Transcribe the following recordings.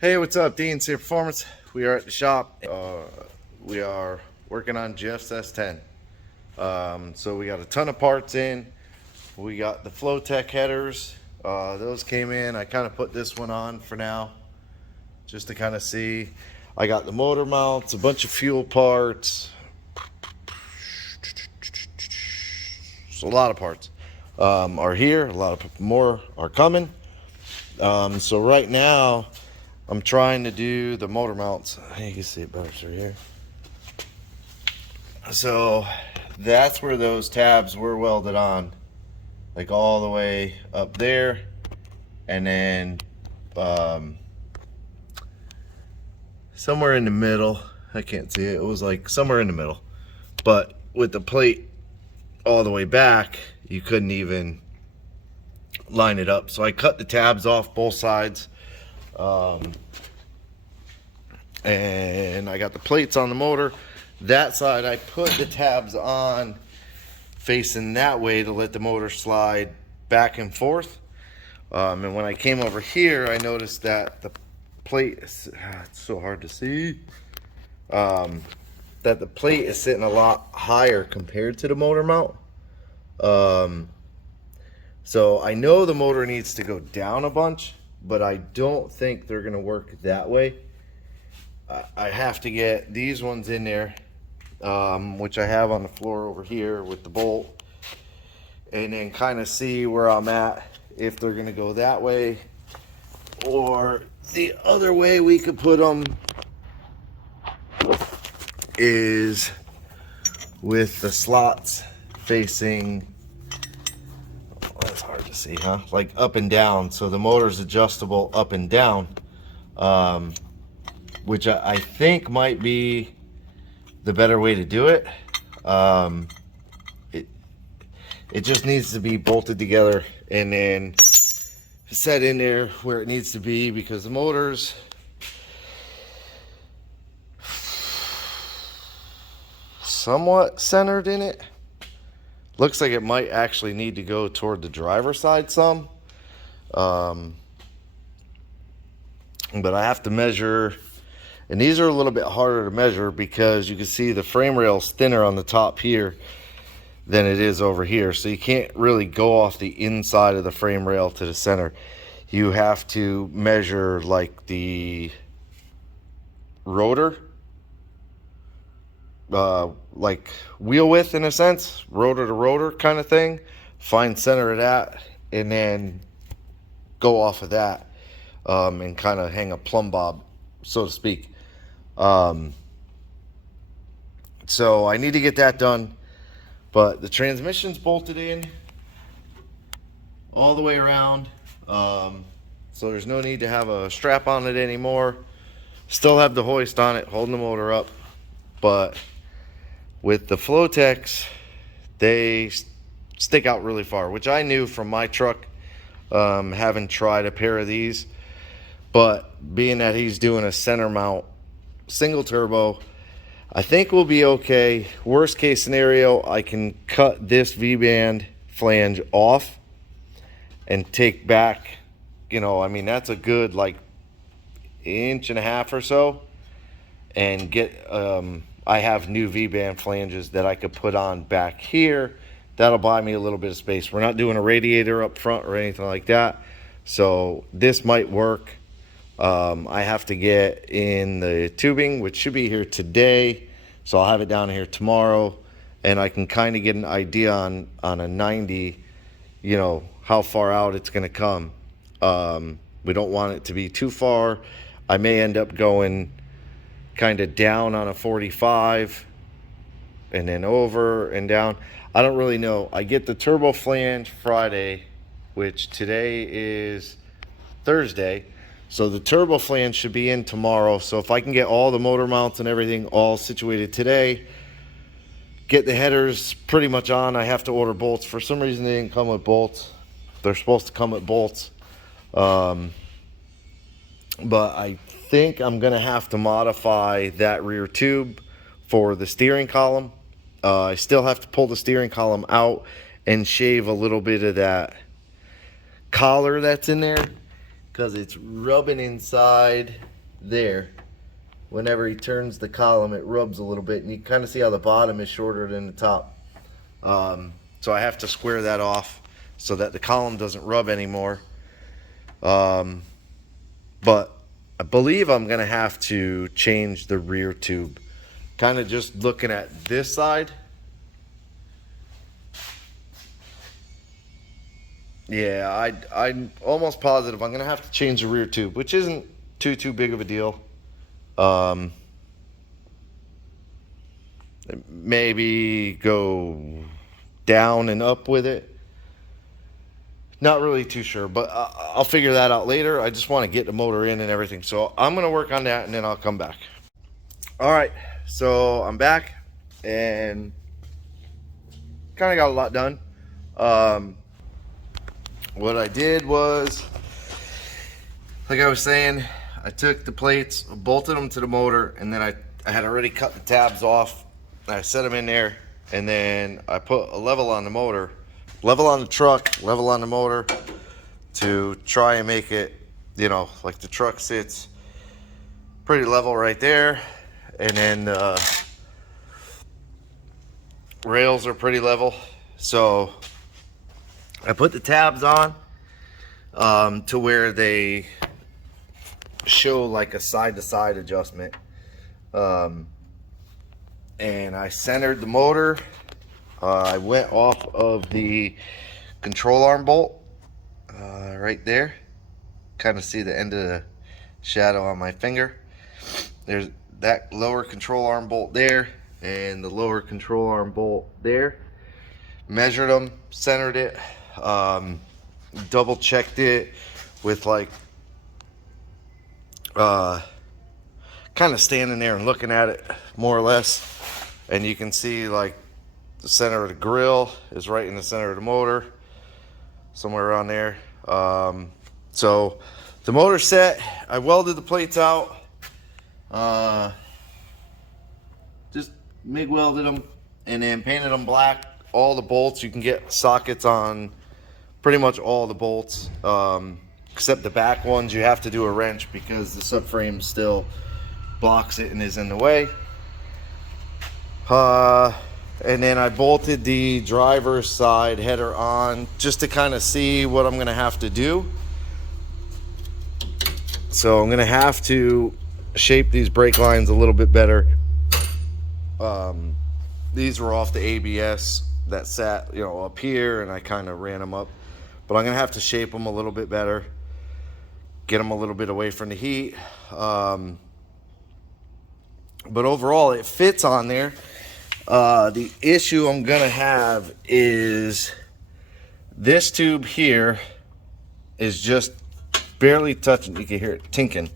Hey, what's up? DNC Performance. We are at the shop. We are working on Jeff's S10. So we got a ton of parts in. We got the Flowtech headers. Those came in. I kind of put this one on for now, just to kind of see. I got the motor mounts, a bunch of fuel parts. So a lot of parts are here. A lot of more are coming. So right now, I'm trying to do the motor mounts. You can see it better through here. So that's where those tabs were welded on, like all the way up there, and then somewhere in the middle. I can't see it. It was like somewhere in the middle, but with the plate all the way back, you couldn't even line it up. So I cut the tabs off both sides. And I got the plates on the motor. That side I put the tabs on facing that way to let the motor slide back and forth. And when I came over here, I noticed that the plate is, it's so hard to see, that the plate is sitting a lot higher compared to the motor mount. So I know the motor needs to go down a bunch, but I don't think they're gonna work that way. I have to get these ones in there, which I have on the floor over here with the bolt, and then kind of see where I'm at, if they're gonna go that way or the other way we could put them is with the slots facing, that's hard to see, huh? Like up and down, so the motor's adjustable up and down, which I think might be the better way to do it. It just needs to be bolted together and then set in there where it needs to be, because the motor's somewhat centered in it. Looks like it might actually need to go toward the driver's side some. But I have to measure, and these are a little bit harder to measure because you can see the frame rail's thinner on the top here than it is over here. So you can't really go off the inside of the frame rail to the center. You have to measure like the rotor, like wheel width in a sense, rotor to rotor kind of thing, find center of that, and then go off of that, and kind of hang a plumb bob, so to speak. So I need to get that done, but the transmission's bolted in all the way around, so there's no need to have a strap on it anymore. Still have the hoist on it holding the motor up, but with the Flowtechs, they stick out really far, which I knew from my truck, having tried a pair of these. But being that he's doing a center mount single turbo, I think we'll be okay. Worst case scenario, I can cut this V-band flange off and take back, you know, I mean, that's a good like 1.5 inches or so, and get, I have new V-band flanges that I could put on back here. That'll buy me a little bit of space. We're not doing a radiator up front or anything like that, so this might work. I have to get in the tubing, which should be here today, so I'll have it down here tomorrow, and I can kind of get an idea on a 90, you know, how far out it's going to come. We don't want it to be too far. I may end up going kind of down on a 45 and then over and down. I don't really know. I get the turbo flange Friday, which today is Thursday. So the turbo flange should be in tomorrow. So if I can get all the motor mounts and everything all situated today, get the headers pretty much on. I have to order bolts. For some reason they didn't come with bolts. They're supposed to come with bolts. But I think I'm gonna have to modify that rear tube for the steering column. I still have to pull the steering column out and shave a little bit of that collar that's in there, because it's rubbing inside there. Whenever he turns the column, it rubs a little bit, and you can kind of see how the bottom is shorter than the top. So I have to square that off so that the column doesn't rub anymore. But I believe I'm gonna have to change the rear tube. Kind of just looking at this side. Yeah, I'm almost positive I'm gonna have to change the rear tube, which isn't too big of a deal. Maybe go down and up with it. Not really too sure, but I'll figure that out later. I just want to get the motor in and everything, so I'm gonna work on that and then I'll come back. All right, so I'm back and kind of got a lot done. What I did was, like I was saying, I took the plates, bolted them to the motor, and then I had already cut the tabs off. I set them in there, and then I put a level on the motor, level on the truck, level on the motor, to try and make it, you know, like the truck sits pretty level right there, and then rails are pretty level. So I put the tabs on to where they show like a side-to-side adjustment, and I centered the motor. I went off of the control arm bolt right there. Kind of see the end of the shadow on my finger. There's that lower control arm bolt there and the lower control arm bolt there. Measured them, centered it, double checked it with like kind of standing there and looking at it more or less, and you can see like the center of the grill is right in the center of the motor, somewhere around there. So the motor's set. I welded the plates out, just MIG welded them and then painted them black. All the bolts, you can get sockets on pretty much all the bolts, except the back ones you have to do a wrench because the subframe still blocks it and is in the way. And then I bolted the driver's side header on just to kind of see what I'm gonna have to do. So I'm gonna have to shape these brake lines a little bit better. These were off the ABS that sat, you know, up here, and I kind of ran them up, but I'm gonna have to shape them a little bit better, get them a little bit away from the heat. But overall it fits on there. The issue I'm gonna have is this tube here is just barely touching. You can hear it tinking.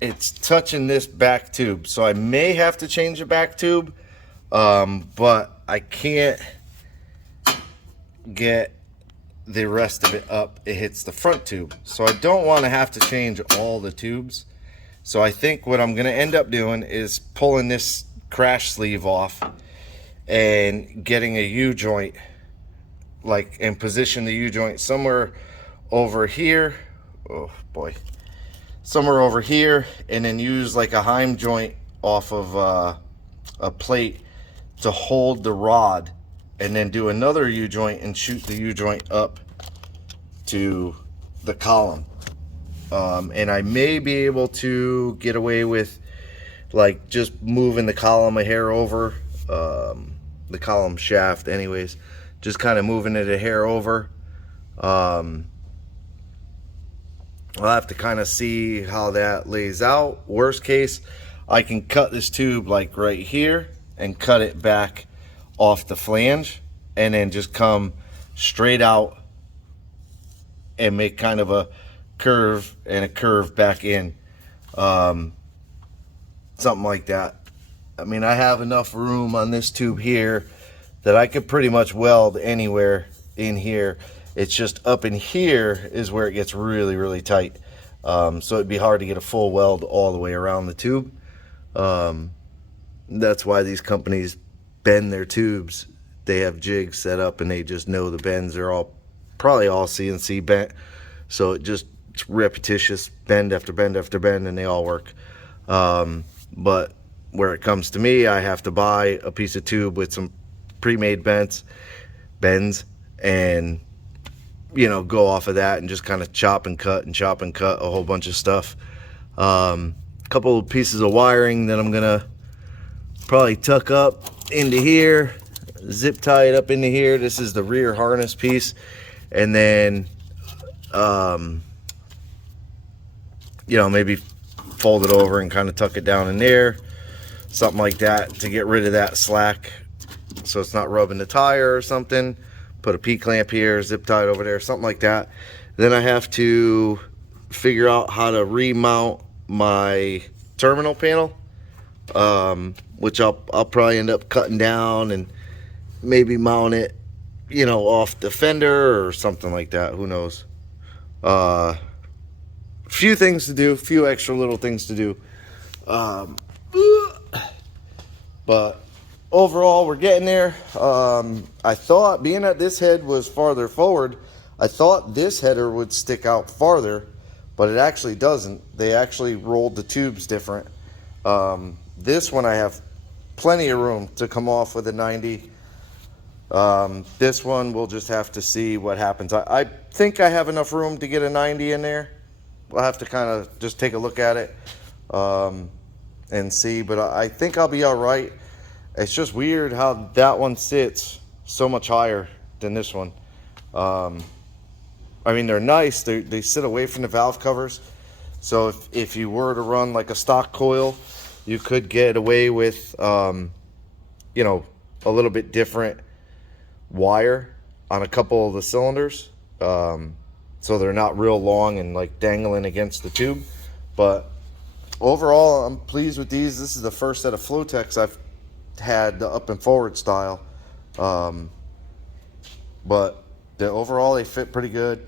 It's touching this back tube, so I may have to change the back tube, but I can't get the rest of it up. It hits the front tube, so I don't want to have to change all the tubes. So I think what I'm going to end up doing is pulling this crash sleeve off and getting a U-joint, like, and position the U-joint somewhere over here. Oh boy. Somewhere over here, and then use like a Heim joint off of a plate to hold the rod, and then do another U-joint and shoot the U-joint up to the column. And I may be able to get away with like just moving the column a hair over, the column shaft anyways, just kind of moving it a hair over. I'll have to kind of see how that lays out. Worst case, I can cut this tube like right here and cut it back off the flange, and then just come straight out and make kind of a curve and a curve back in, something like that. I mean, I have enough room on this tube here that I could pretty much weld anywhere in here. It's just up in here is where it gets really tight. So it'd be hard to get a full weld all the way around the tube. That's why these companies bend their tubes. They have jigs set up and they just know the bends are all probably all CNC bent. So it just it's repetitious, bend after bend after bend, and they all work. But where it comes to me, I have to buy a piece of tube with some pre-made bends, and go off of that and just kind of chop and cut a whole bunch of stuff. A couple of pieces of wiring that I'm gonna probably tuck up into here, zip tie it up into here. This is the rear harness piece, and then maybe fold it over and kind of tuck it down in there, something like that, to get rid of that slack so it's not rubbing the tire or something. Put a P-clamp here, zip tie it over there, something like that. Then I have to figure out how to remount my terminal panel, which I'll probably end up cutting down and maybe mount it, off the fender or something like that. Who knows? Few things to do, few extra little things to do. But overall, we're getting there. I thought, being that this head was farther forward, I thought this header would stick out farther, but it actually doesn't. They actually rolled the tubes different. This one I have plenty of room to come off with a 90. This one we'll just have to see what happens. I think I have enough room to get a 90 in there. We'll have to kind of just take a look at it and see, but I think I'll be all right. It's just weird how that one sits so much higher than this one. I mean, they're nice. They sit away from the valve covers. So if you were to run like a stock coil, you could get away with, a little bit different wire on a couple of the cylinders. So they're not real long and like dangling against the tube. But overall, I'm pleased with these. This is the first set of Flotex I've had, the up and forward style. But overall, they fit pretty good.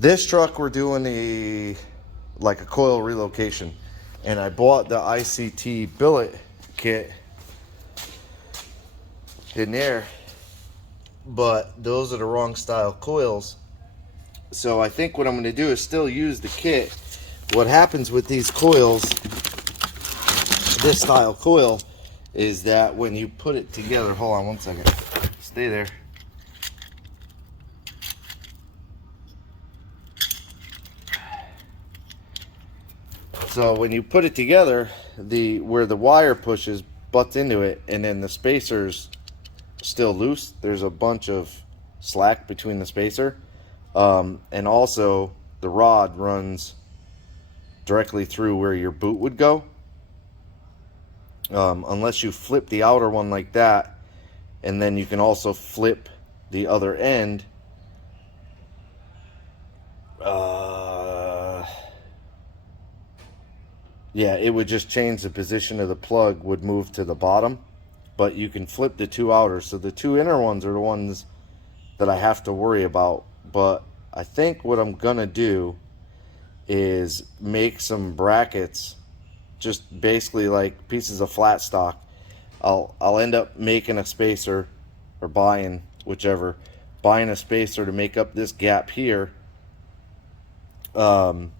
This truck, we're doing a coil relocation, and I bought the ICT billet kit in there, but those are the wrong style coils. So I think what I'm going to do is still use the kit. What happens with these coils, this style coil, is that when you put it together, hold on one second, stay there. So when you put it together, where the wire pushes butts into it, and then the spacer's still loose. There's a bunch of slack between the spacer, and also the rod runs directly through where your boot would go, unless you flip the outer one like that, and then you can also flip the other end. Yeah, it would just change the position of the plug, would move to the bottom, but you can flip the two outers. So the two inner ones are the ones that I have to worry about. But I think what I'm gonna do is make some brackets, just basically like pieces of flat stock. I'll end up making a spacer, or buying a spacer to make up this gap here, to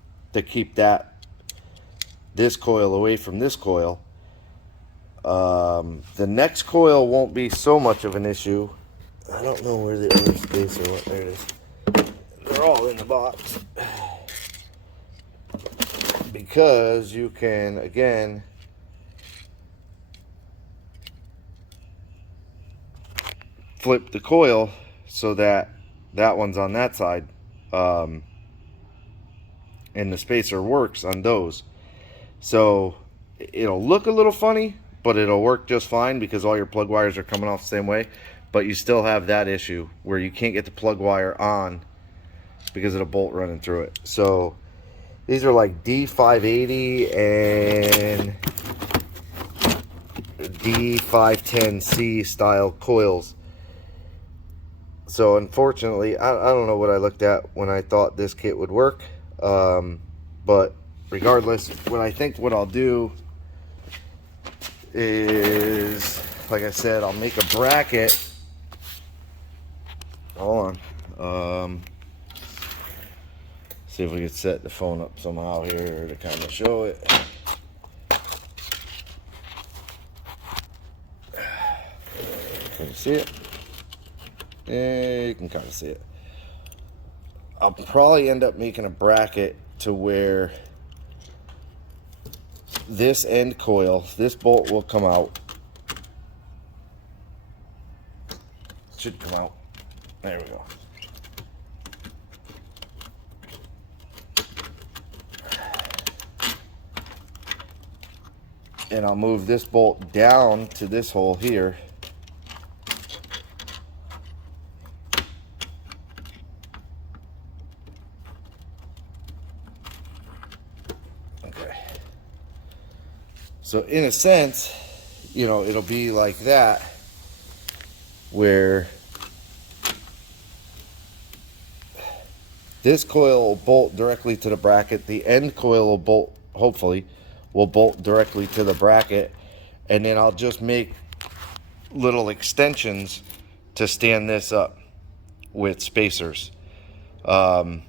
keep this coil away from this coil. The next coil won't be so much of an issue. I don't know where the other spacer went. There it is. They're all in the box, because you can, again, flip the coil so that one's on that side, and the spacer works on those. So it'll look a little funny, but it'll work just fine because all your plug wires are coming off the same way. But you still have that issue where you can't get the plug wire on because of the bolt running through it. So these are like D580 and D510C style coils. So unfortunately, I don't know what I looked at when I thought this kit would work. But regardless, what I'll do is, like I said, I'll make a bracket. Hold on. See if we can set the phone up somehow here to kind of show it. Can you see it? Yeah, you can kind of see it. I'll probably end up making a bracket to where this end coil, this bolt will come out. Should come out. There we go. And I'll move this bolt down to this hole here. Okay. So in a sense, you know, it'll be like that, where this coil will bolt directly to the bracket. The end coil will bolt, hopefully, will bolt directly to the bracket. And then I'll just make little extensions to stand this up with spacers to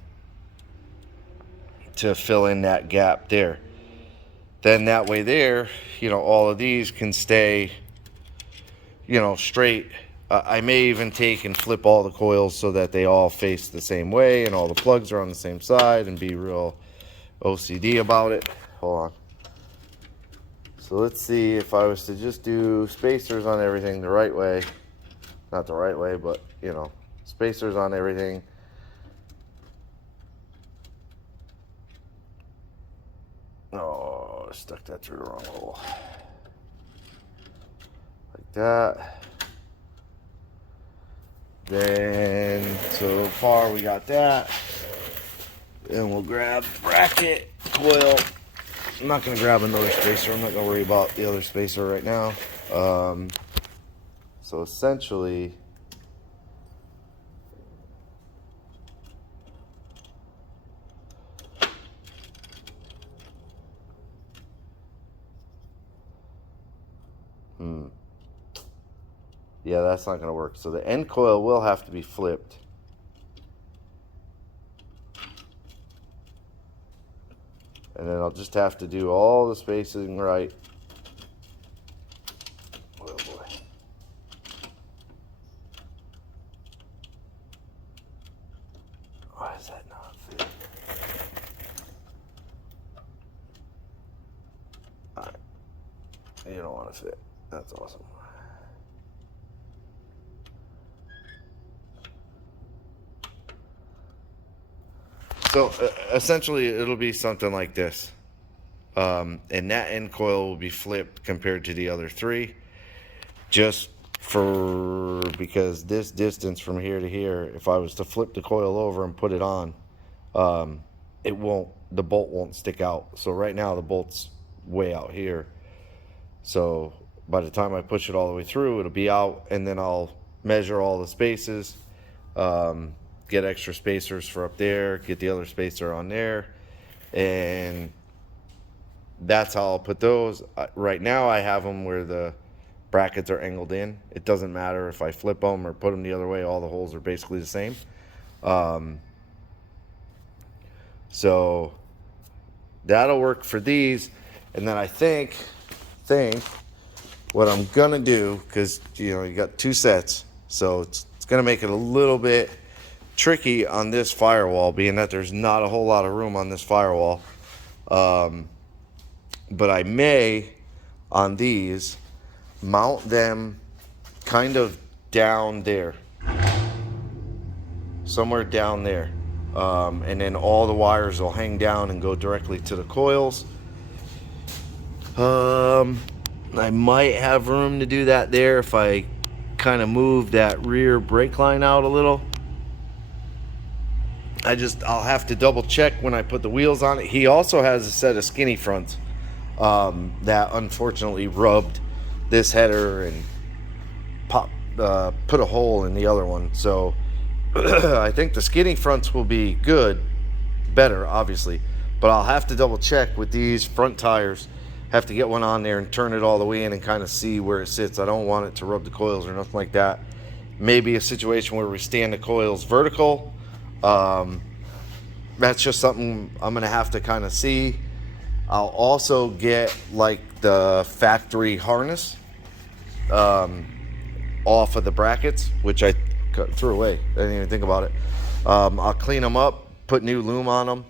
fill in that gap there. Then that way there, you know, all of these can stay, you know, straight. I may even take and flip all the coils so that they all face the same way and all the plugs are on the same side, and be real OCD about it. Hold on. So let's see if I was to just do spacers on everything the right way. Not the right way, but, you know, spacers on everything. Oh, I stuck that through the wrong hole. Like that. Then, so far we got that. Then we'll grab bracket, coil. I'm not going to grab another spacer. I'm not going to worry about the other spacer right now. So essentially, yeah, that's not going to work. So the end coil will have to be flipped. And then I'll just have to do all the spacing right. Oh boy. Why is that not fit? Alright. You don't want to fit. That's awesome. So essentially it'll be something like this. And that end coil will be flipped compared to the other three. Just because this distance from here to here, if I was to flip the coil over and put it on, the bolt won't stick out. So right now the bolt's way out here. So by the time I push it all the way through, it'll be out, and then I'll measure all the spaces. Get extra spacers for up there, get the other spacer on there, and that's how I'll put those. Right now I have them where the brackets are angled in. It doesn't matter if I flip them or put them the other way, all the holes are basically the same. So that'll work for these. And then I think what I'm gonna do, because you know you got two sets, so it's gonna make it a little bit tricky on this firewall, being that there's not a whole lot of room on this firewall. But I may, on these, mount them kind of down there, somewhere down there, and then all the wires will hang down and go directly to the coils. I might have room to do that there if I kind of move that rear brake line out a little. I'll have to double check when I put the wheels on it. He also has a set of skinny fronts that unfortunately rubbed this header and put a hole in the other one. So I think the skinny fronts will be better obviously, but I'll have to double check with these front tires. Have to get one on there and turn it all the way in and kind of see where it sits. I don't want it to rub the coils or nothing like that. Maybe a situation where we stand the coils vertical. that's just something I'm gonna have to kind of see. I'll also get like the factory harness off of the brackets, which I threw away. I didn't even think about it. I'll clean them up, put new loom on them,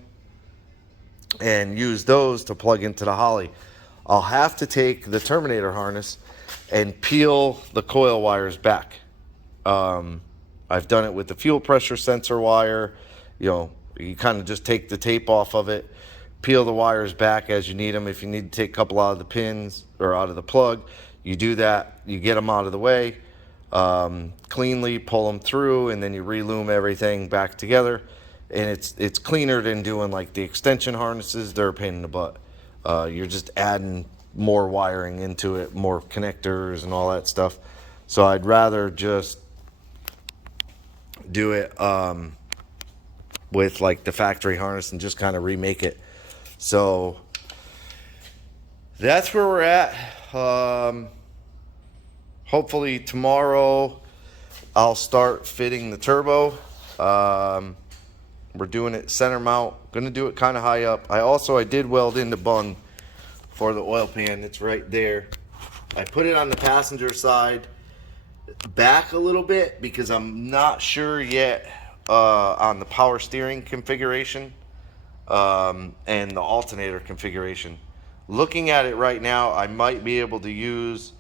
and use those to plug into the Holley. I'll have to take the Terminator harness and peel the coil wires back. I've done it with the fuel pressure sensor wire. You know, you kind of just take the tape off of it, peel the wires back as you need them. If you need to take a couple out of the pins or out of the plug, you do that. You get them out of the way, cleanly pull them through, and then you reloom everything back together. And it's cleaner than doing like the extension harnesses. They're a pain in the butt. You're just adding more wiring into it, more connectors and all that stuff. So I'd rather just do it with like the factory harness and just kind of remake it. So that's where we're at. Hopefully tomorrow I'll start fitting the turbo. We're doing it center mount. Gonna do it kind of high up. I did weld in the bung for the oil pan. It's right there. I put it on the passenger side back a little bit because I'm not sure yet on the power steering configuration and the alternator configuration. Looking at it right now, I might be able to use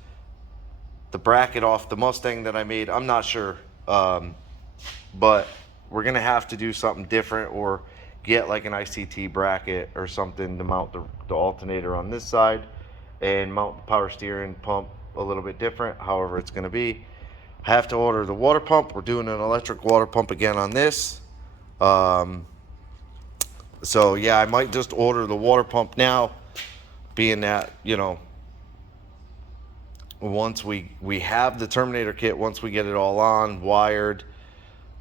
the bracket off the Mustang that I made. I'm not sure, but we're gonna have to do something different or get like an ICT bracket or something to mount the alternator on this side and mount the power steering pump a little bit different, however it's gonna be. I have to order the water pump. We're doing an electric water pump again on this. So yeah, I might just order the water pump now, being that, you know, once we have the Terminator kit, once we get it all on, wired,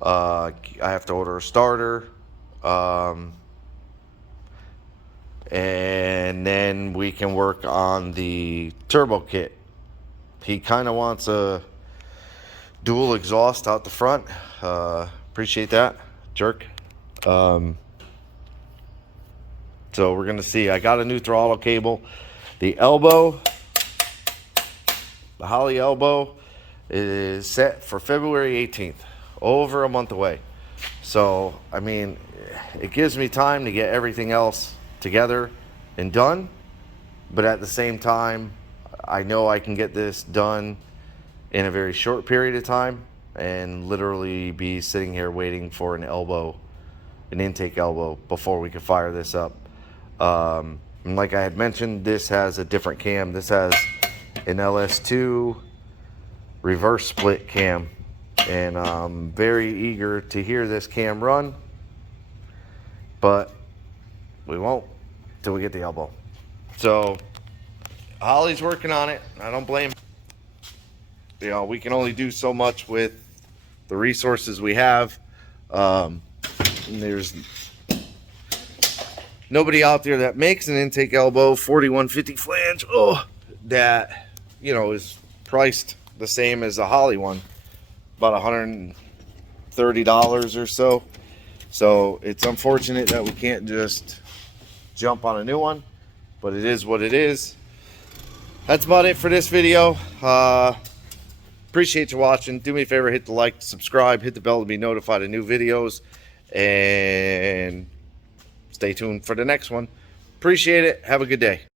I have to order a starter, and then we can work on the turbo kit. He kind of wants a dual exhaust out the front. Appreciate that, jerk. So we're gonna see. I got a new throttle cable. The elbow, the Holley elbow, is set for February 18th, over a month away. So I mean, it gives me time to get everything else together and done, but at the same time, I know I can get this done in a very short period of time and literally be sitting here waiting for an intake elbow before we can fire this up. And like I had mentioned, this has a different cam. This has an LS2 reverse split cam, and I'm very eager to hear this cam run, but we won't till we get the elbow. So Holley's working on it. I don't blame him. You know, we can only do so much with the resources we have. There's nobody out there that makes an intake elbow 4150 flange, that, you know, is priced the same as a Holley one, about $130 or so. So it's unfortunate that we can't just jump on a new one, but it is what it is. That's about it for this video. Appreciate you watching. Do me a favor, hit the like, subscribe, hit the bell to be notified of new videos, and stay tuned for the next one. Appreciate it. Have a good day.